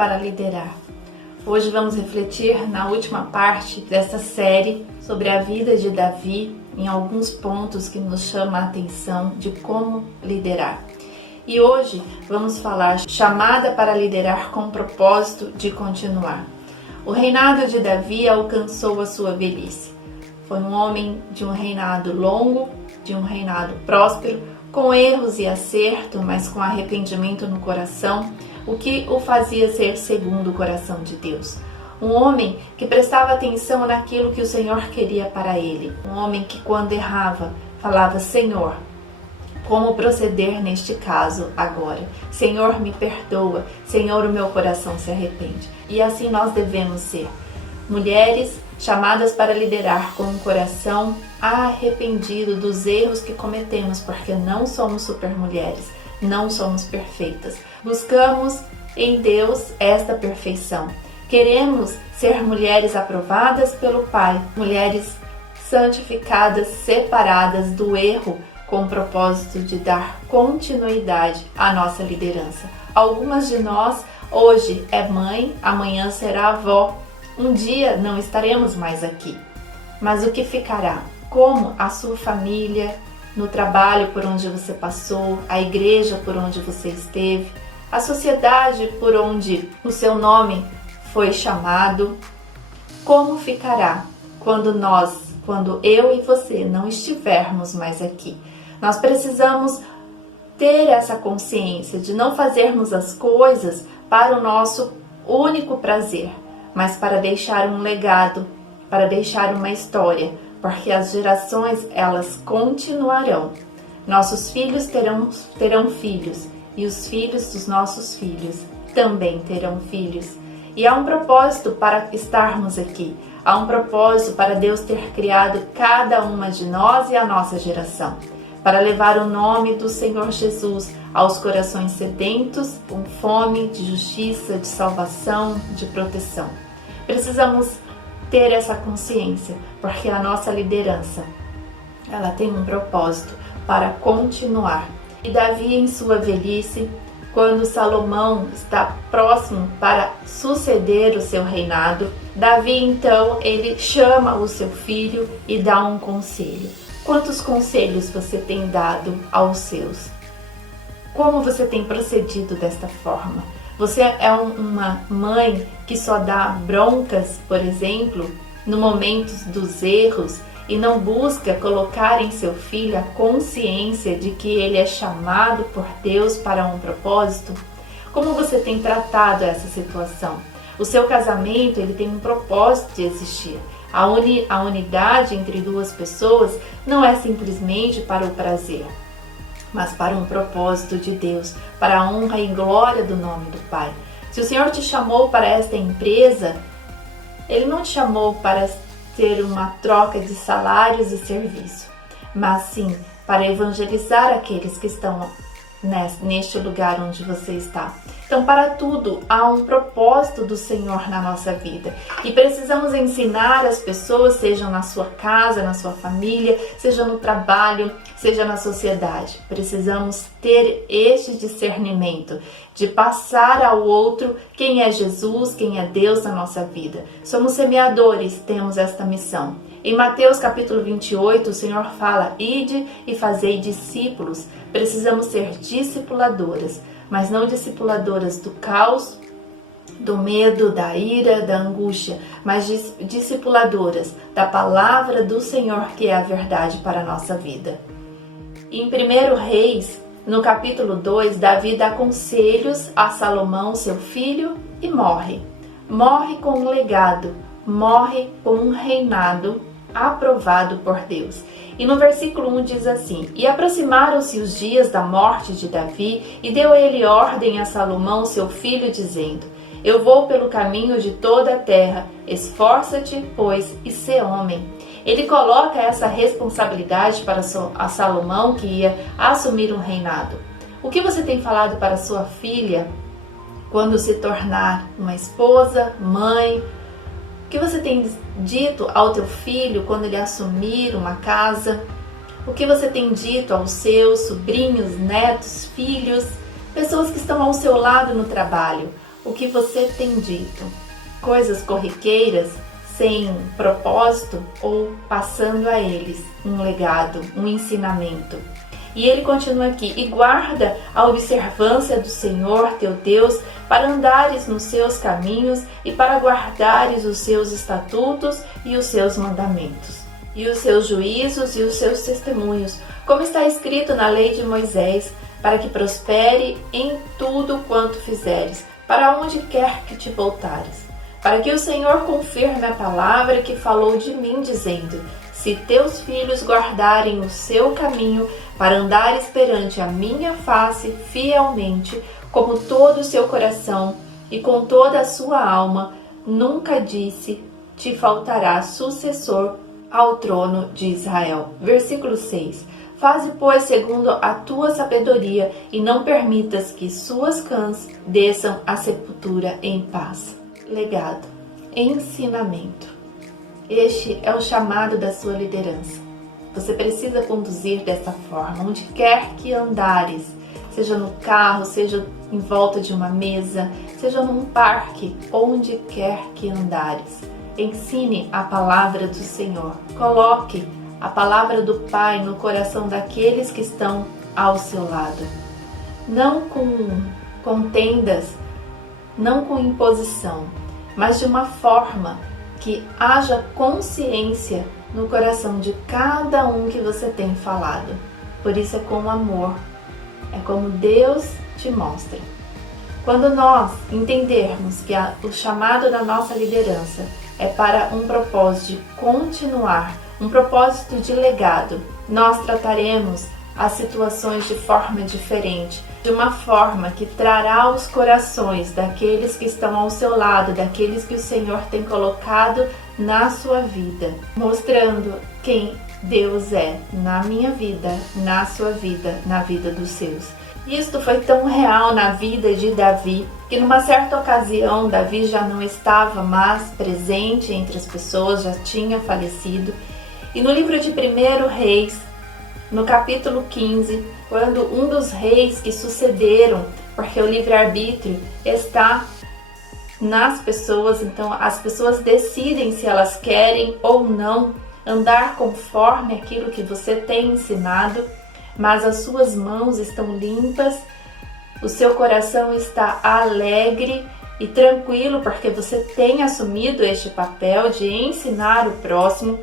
para liderar. Hoje vamos refletir na última parte dessa série sobre a vida de Davi, em alguns pontos que nos chamam a atenção de como liderar. E hoje vamos falar chamada para liderar com o propósito de continuar. O reinado de Davi alcançou a sua velhice. Foi um homem de um reinado longo, de um reinado próspero, com erros e acerto, mas com arrependimento no coração, o que o fazia ser segundo o coração de Deus. Um homem que prestava atenção naquilo que o Senhor queria para ele. Um homem que, quando errava, falava: Senhor, como proceder neste caso agora? Senhor, me perdoa. Senhor, o meu coração se arrepende. E assim nós devemos ser. Mulheres chamadas para liderar com um coração arrependido dos erros que cometemos, porque não somos supermulheres, não somos perfeitas. Buscamos em Deus esta perfeição. Queremos ser mulheres aprovadas pelo Pai, mulheres santificadas, separadas do erro, com o propósito de dar continuidade à nossa liderança. Algumas de nós hoje é mãe, amanhã será avó. Um dia não estaremos mais aqui. Mas o que ficará? Como a sua família, no trabalho por onde você passou, a igreja por onde você esteve, a sociedade por onde o seu nome foi chamado, como ficará quando eu e você não estivermos mais aqui? Nós precisamos ter essa consciência de não fazermos as coisas para o nosso único prazer, mas para deixar um legado, para deixar uma história, porque as gerações, elas continuarão. Nossos filhos terão filhos, e os filhos dos nossos filhos também terão filhos. E há um propósito para estarmos aqui. Há um propósito para Deus ter criado cada uma de nós e a nossa geração, para levar o nome do Senhor Jesus aos corações sedentos, com fome de justiça, de salvação, de proteção. Precisamos ter essa consciência, porque a nossa liderança, ela tem um propósito para continuar. E Davi, em sua velhice, quando Salomão está próximo para suceder o seu reinado, Davi então ele chama o seu filho e dá um conselho. Quantos conselhos você tem dado aos seus? Como você tem procedido desta forma? Você é uma mãe que só dá broncas, por exemplo, no momento dos erros e não busca colocar em seu filho a consciência de que ele é chamado por Deus para um propósito? Como você tem tratado essa situação? O seu casamento ele tem um propósito de existir. A unidade entre duas pessoas não é simplesmente para o prazer, mas para um propósito de Deus, para a honra e glória do nome do Pai. Se o Senhor te chamou para esta empresa, Ele não te chamou para ter uma troca de salários e serviço, mas sim para evangelizar aqueles que estão neste lugar onde você está. Então, para tudo, há um propósito do Senhor na nossa vida. E precisamos ensinar as pessoas, seja na sua casa, na sua família, seja no trabalho, seja na sociedade. Precisamos ter este discernimento de passar ao outro quem é Jesus, quem é Deus na nossa vida. Somos semeadores, temos esta missão. Em Mateus capítulo 28, o Senhor fala: ide e fazei discípulos. Precisamos ser discipuladoras, mas não discipuladoras do caos, do medo, da ira, da angústia, mas discipuladoras da palavra do Senhor, que é a verdade para a nossa vida. Em 1 Reis, no capítulo 2, Davi dá conselhos a Salomão, seu filho, e morre. Morre com um legado, morre com um reinado aprovado por Deus. E no versículo 1 diz assim: e aproximaram-se os dias da morte de Davi, e deu ele ordem a Salomão, seu filho, dizendo: eu vou pelo caminho de toda a terra, esforça-te, pois, e sê homem. Ele coloca essa responsabilidade para a Salomão, que ia assumir um reinado. O que você tem falado para sua filha quando se tornar uma esposa, mãe? O que você tem dito ao teu filho quando ele assumir uma casa? O que você tem dito aos seus sobrinhos, netos, filhos, pessoas que estão ao seu lado no trabalho? o que você tem dito? Coisas corriqueiras, sem propósito, ou passando a eles um legado, um ensinamento? E ele continua aqui: e guarda a observância do Senhor teu Deus, para andares nos seus caminhos e para guardares os seus estatutos e os seus mandamentos, e os seus juízos e os seus testemunhos, como está escrito na lei de Moisés, para que prospere em tudo quanto fizeres, para onde quer que te voltares. Para que o Senhor confirme a palavra que falou de mim, dizendo: se teus filhos guardarem o seu caminho, para andares perante a minha face fielmente, como todo o seu coração e com toda a sua alma, nunca disse, te faltará sucessor ao trono de Israel. Versículo 6. Faze, pois, segundo a tua sabedoria, e não permitas que suas cãs desçam à sepultura em paz. Legado, ensinamento. Este é o chamado da sua liderança. Você precisa conduzir dessa forma, onde quer que andares, seja no carro, seja em volta de uma mesa, seja num parque, onde quer que andares. Ensine a palavra do Senhor. Coloque a palavra do Pai no coração daqueles que estão ao seu lado. Não com contendas, não com imposição, mas de uma forma que haja consciência no coração de cada um que você tem falado. Por isso é com amor, é como Deus te mostra. Quando nós entendermos que o chamado da nossa liderança é para um propósito de continuar, um propósito de legado, nós trataremos as situações de forma diferente, de uma forma que trará aos corações daqueles que estão ao seu lado, daqueles que o Senhor tem colocado na sua vida, mostrando quem Deus é na minha vida, na sua vida, na vida dos seus. Isto foi tão real na vida de Davi, que numa certa ocasião Davi já não estava mais presente entre as pessoas, já tinha falecido. E no livro de 1 Reis, no capítulo 15, quando um dos reis que sucederam, porque o livre-arbítrio está nas pessoas, então as pessoas decidem se elas querem ou não andar conforme aquilo que você tem ensinado, mas as suas mãos estão limpas, o seu coração está alegre e tranquilo, porque você tem assumido este papel de ensinar o próximo,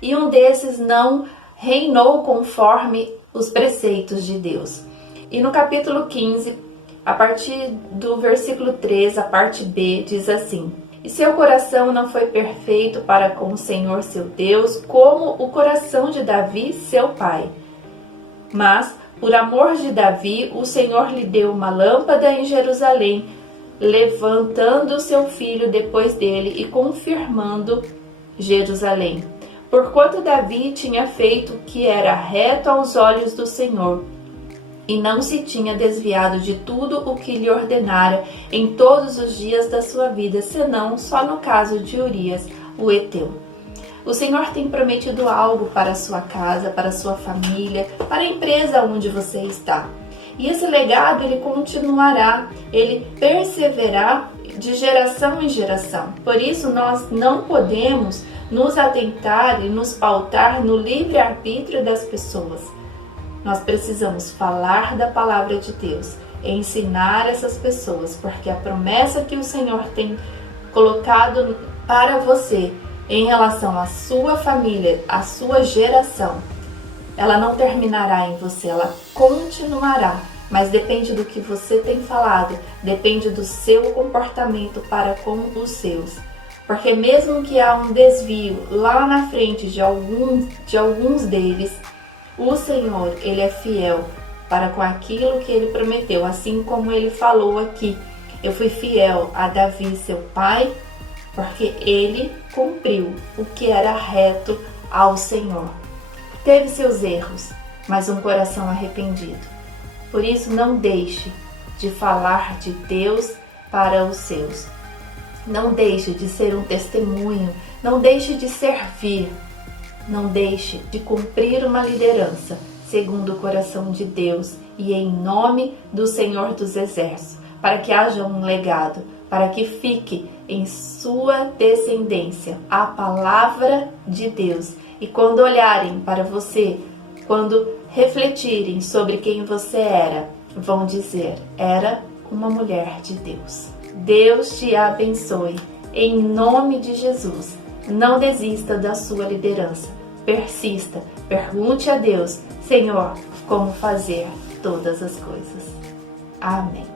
e um desses não reinou conforme os preceitos de Deus. E no capítulo 15, a partir do versículo 3, a parte B, diz assim: e seu coração não foi perfeito para com o Senhor seu Deus, como o coração de Davi, seu pai. Mas, por amor de Davi, o Senhor lhe deu uma lâmpada em Jerusalém, levantando seu filho depois dele e confirmando Jerusalém. Porquanto Davi tinha feito o que era reto aos olhos do Senhor, e não se tinha desviado de tudo o que lhe ordenara em todos os dias da sua vida, senão só no caso de Urias, o heteu. O Senhor tem prometido algo para a sua casa, para a sua família, para a empresa onde você está. E esse legado, ele continuará, ele perseverará de geração em geração. Por isso, nós não podemos nos atentar e nos pautar no livre-arbítrio das pessoas. Nós precisamos falar da palavra de Deus, ensinar essas pessoas, porque a promessa que o Senhor tem colocado para você em relação à sua família, à sua geração, ela não terminará em você, ela continuará, mas depende do que você tem falado, depende do seu comportamento para com os seus. Porque mesmo que há um desvio lá na frente de alguns deles, o Senhor, ele é fiel para com aquilo que ele prometeu, assim como ele falou aqui: eu fui fiel a Davi, seu pai, porque ele cumpriu o que era reto ao Senhor. Teve seus erros, mas um coração arrependido. Por isso, não deixe de falar de Deus para os seus. Não deixe de ser um testemunho, não deixe de servir. Não deixe de cumprir uma liderança segundo o coração de Deus e em nome do Senhor dos Exércitos, para que haja um legado, para que fique em sua descendência a palavra de Deus. E quando olharem para você, quando refletirem sobre quem você era, vão dizer: era uma mulher de Deus. Deus te abençoe. Em nome de Jesus, não desista da sua liderança. Persista, pergunte a Deus: Senhor, como fazer todas as coisas. Amém.